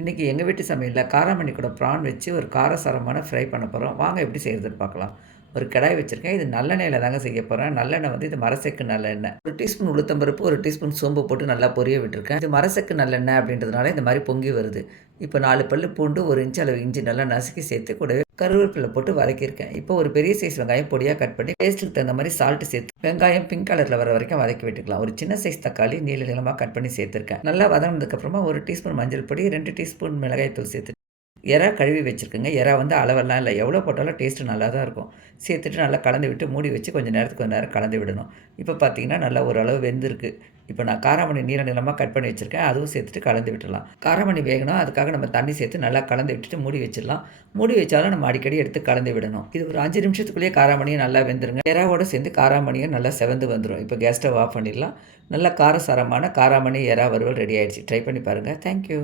இன்றைக்கி எங்கள் வீட்டு சமையலில் காராமணி கூட ப்ரான் வச்சு ஒரு காரசாரமான ஃப்ரை பண்ண போகிறோம். வாங்க எப்படி செய்கிறதுன்னு பார்க்கலாம். ஒரு கடாய் வச்சுருக்கேன். இது நல்லெண்ணெயில் தாங்க செய்ய போகிறேன். நல்லெண்ணெய் வந்து இது மரசெக்கு நல்லெண்ணெய். ஒரு டீஸ்பூன் உளுத்தம்பருப்பு, ஒரு டீஸ்பூன் சோம்பு போட்டு நல்லா பொரிய விட்டுருக்கேன். இது மரசெக்கு நல்லெண்ணெய் அப்படின்றதுனால இந்த மாதிரி பொங்கி வருது. இப்போ 4 பல்லு பூண்டு, 1 இன்ச் அளவு இஞ்சி நல்லா நசுக்கி சேர்த்து கூடவே கருவேப்பிலை போட்டு வதக்கியிருக்கேன். இப்போ ஒரு பெரிய சைஸ் வெங்காயம் பொடியாக கட் பண்ணி டேஸ்ட்டுக்கு தகுந்த மாதிரி சால்ட்டு சேர்த்து வெங்காயம் பிங்க் கலரில் வர வரைக்கும் வதக்கி விட்டுக்கலாம். ஒரு சின்ன சைஸ் தக்காளி நீள நீளமாக கட் பண்ணி சேர்த்துருக்கேன். நல்லா வதங்கினதுக்கப்புறமா 1 டீஸ்பூன் மஞ்சள் பொடி, 2 டீஸ்பூன் மிளகாய் தூள் சேர்த்து எறா கழுவி வச்சுருக்கேங்க. எறா வந்து அளவெல்லாம் இல்லை. எவ்வளோ போட்டாலும் டேஸ்ட்டு நல்லா தான் இருக்கும். சேர்த்துட்டு நல்லா கலந்து விட்டு மூடி வச்சு கொஞ்சம் நேரம் கலந்து விடணும். இப்போ பார்த்தீங்கன்னா நல்லா ஓரளவு வெந்திருக்கு. இப்போ நான் காராமணி நீள நீளமாக கட் பண்ணி வச்சுருக்கேன். அதுவும் சேர்த்துட்டு கலந்து விட்டுடலாம். காராமணி வேகணும். அதுக்காக நம்ம தண்ணி சேர்த்து நல்லா கலந்து விட்டுட்டு மூடி வச்சிடலாம். மூடி வச்சாலும் நம்ம அடிக்கடி எடுத்து கலந்து விடணும். இது ஒரு 5 நிமிஷத்துக்குள்ளேயே காராமணியும் நல்லா வெந்துருங்க. எறாவோட சேர்ந்து காராமணியும் நல்லா செவந்து வந்துடும். இப்போ கேஸ் ஸ்டவ் ஆஃப் பண்ணிடலாம். நல்லா காரசாரமான காராமணி எறா வறுவல் ரெடி ஆயிடுச்சு. ட்ரை பண்ணி பாருங்கள். தேங்க்யூ.